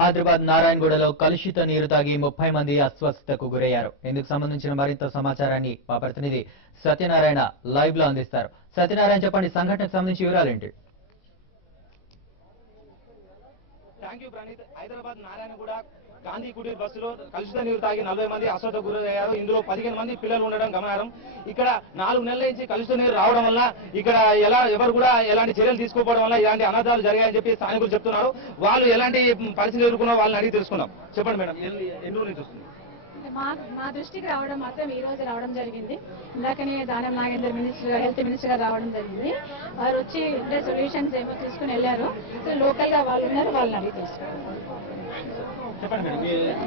హైదరాబాద్ నారాయణగూడలో కలుషిత నీరు తాగి 30 మంది అస్వస్థతకు గురయ్యారు. ఇందుకు సంబంధించిన మరింత సమాచారాన్ని మా ప్రతినిధి సత్యనారాయణ లైవ్ లో అందిస్తారు. సత్యనారాయణ, చెప్పండి, సంఘటనకు సంబంధించి వివరాలేంటి? Thank you Praneeth. హైదరాబాద్ నారాయణగూడ గాంధీ కుటీర్ బస్సులో కలుషిత నీరు తాగి 40 మంది అస్వస్థతకు గురయ్యారు. ఇందులో 15 మంది పిల్లలు ఉండడం గమనార్హం. ఇక్కడ 4 నెలల నుంచి కలుషిత నీరు రావడం వల్ల ఇక్కడ ఎవరు కూడా ఎలాంటి చర్యలు తీసుకోవడం వల్ల ఇలాంటి అనాథాలు జరిగాయని చెప్పి స్థానికులు చెప్తున్నారు. వాళ్ళు ఎలాంటి పరిస్థితులు ఎదుర్కొన్నా వాళ్ళని అడిగి తెలుసుకున్నాం. చెప్పండి మేడం, ఎన్ని రోజుల నుంచి వస్తుంది? మా దృష్టికి రావడం మాత్రం ఈ రోజు రావడం జరిగింది. ఇందాకనే దానం నాగేందర్ హెల్త్ మినిస్టర్ గారు రావడం జరిగింది. వారు వచ్చి ఇద్దరు సొల్యూషన్స్ ఏమో తీసుకుని వెళ్ళారు. సో లోకల్ గా వాళ్ళు ఉన్నారు, వాళ్ళని అడిగి తెలుసుకున్నారు.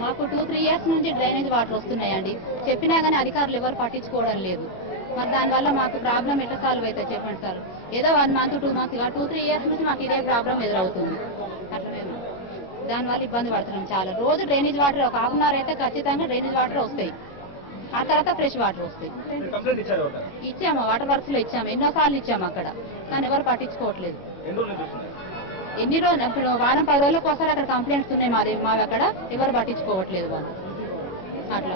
మాకు 2-3 ఇయర్స్ నుంచి డ్రైనేజ్ వాటర్ వస్తున్నాయండి. చెప్పినా కానీ అధికారులు ఎవరు పట్టించుకోవడం లేదు. మరి దానివల్ల మాకు ప్రాబ్లం ఎట్లా సాల్వ్ అవుతుంది చెప్పండి సార్. ఏదో 1 month 2 months 2-3 ఇయర్స్ నుంచి మాకు ఇదే ప్రాబ్లం ఎదురవుతుంది. అట్లనే దానివల్ల ఇబ్బంది పడుతున్నాం చాలా. రోజు డ్రైనేజ్ వాటర్ ఒక హాఫ్ అన్ అవర్ అయితే ఖచ్చితంగా డ్రైనేజ్ వాటర్ వస్తాయి. ఆ తర్వాత ఫ్రెష్ వాటర్ వస్తాయి. ఇచ్చాము, వాటర్ వర్క్స్ లో ఇచ్చాము, ఎన్నోసార్లు ఇచ్చాము అక్కడ, కానీ ఎవరు పట్టించుకోవట్లేదు. ఎన్ని రోజులు ఇప్పుడు వారం 10 రోజులకు ఒకసారి అక్కడ కంప్లైంట్స్ ఉన్నాయి మావి అక్కడ, ఎవరు పట్టించుకోవట్లేదు వాళ్ళు. అట్లా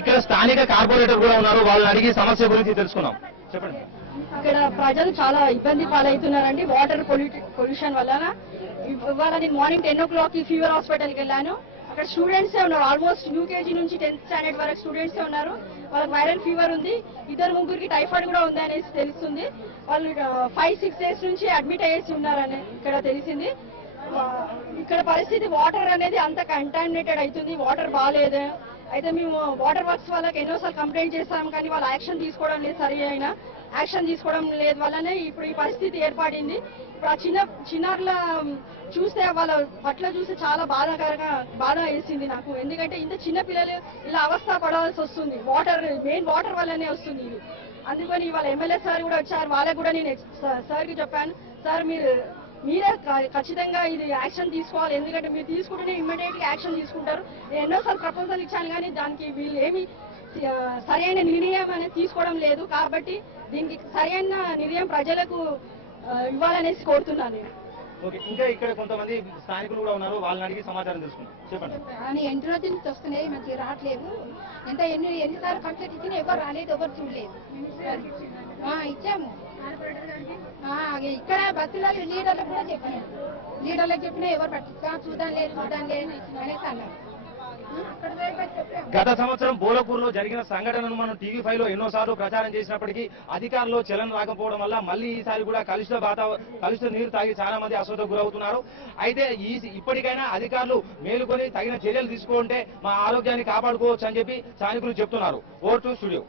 ఇక్కడ స్థానిక కార్పొరేటర్ కూడా ఉన్నారు, వాళ్ళని అడిగి సమస్య గురించి తెలుసుకున్నాం. చెప్పండి. ఇక్కడ ప్రజలు చాలా ఇబ్బంది పాలవుతున్నారండి వాటర్ పొల్యూషన్ వల్ల. ఇవాళ నేను మార్నింగ్ 10 o'clock ఫీవర్ హాస్పిటల్కి వెళ్ళాను. అక్కడ స్టూడెంట్సే ఉన్నారు, ఆల్మోస్ట్ UKG నుంచి 10th స్టాండర్డ్ వరకు స్టూడెంట్సే ఉన్నారు. వాళ్ళకి వైరల్ ఫీవర్ ఉంది, 2-3 టైఫాయిడ్ కూడా ఉంది అనేసి తెలుస్తుంది. వాళ్ళు 5-6 days నుంచి అడ్మిట్ అయ్యేసి ఉన్నారని ఇక్కడ తెలిసింది. ఇక్కడ పరిస్థితి వాటర్ అనేది అంత కంటామినేటెడ్ అవుతుంది, వాటర్ బాగాలేదు. అయితే మేము వాటర్ వర్క్స్ వాళ్ళకి ఎన్నోసార్లు కంప్లైంట్ చేస్తాం, కానీ వాళ్ళు యాక్షన్ తీసుకోవడం లేదు, సరి అయినా యాక్షన్ తీసుకోవడం లేదు వల్లనే ఇప్పుడు ఈ పరిస్థితి ఏర్పడింది. ఇప్పుడు ఆ చిన్నారుల చూస్తే వాళ్ళ పట్ల చూస్తే చాలా బాధ వేసింది నాకు. ఎందుకంటే ఇంత చిన్న పిల్లలు ఇలా అవస్థ పడాల్సి వస్తుంది, మెయిన్ వాటర్ వల్లనే వస్తుంది ఇది. అందుకని వాళ్ళ ఎమ్మెల్యే సార్ కూడా వచ్చారు, వాళ్ళకి కూడా నేను సార్కి చెప్పాను, సార్ మీరే ఖచ్చితంగా ఇది యాక్షన్ తీసుకోవాలి, ఎందుకంటే మీరు తీసుకుంటేనే ఇమ్మీడియట్ గా యాక్షన్ తీసుకుంటారు. నేను ఎన్నోసార్లు ప్రపోజల్ ఇచ్చాను, కానీ దానికి వీళ్ళు ఏమి సరైన నిర్ణయం అనేది తీసుకోవడం లేదు. కాబట్టి దీనికి సరైన నిర్ణయం ప్రజలకు ఇవ్వాలనేసి కోరుతున్నాను. ఇంకా ఇక్కడ కొంతమంది స్థానికులు కూడా ఉన్నారు, వాళ్ళని అడిగి సమాచారం తెలుసుకున్నాం. చెప్పండి. కానీ 8 రోజుల నుంచి వస్తున్నాయి, మంచిగా రావట్లేదు. ఎన్నిసార్లు కంప్లైంట్ ఇచ్చినా ఎవరు రాలేదు, ఎవరు చూడలేదు. ఇచ్చాము ఇక్కడ బస్సులో లీడర్లకు కూడా చెప్పినా ఎవరు పట్టించుకో చూద్దాం లేదు అనేసి అన్నారు. గత సంవత్సరం బోలపూర్లో జరిగిన సంఘటనను మనం TV5 లో ఎన్నోసార్లు ప్రచారం చేసినప్పటికీ అధికారులు చలన రాకపోవడం వల్ల మళ్ళీ ఈసారి కూడా కలుషిత నీరు తాగి చాలా మంది అస్వస్థతకు గురవుతున్నారు. అయితే ఇప్పటికైనా అధికారులు మేలుకొని తగిన చర్యలు తీసుకుంటే మా ఆరోగ్యాన్ని కాపాడుకోవచ్చు అని చెప్పి స్థానికులు చెప్తున్నారు. Over to studio.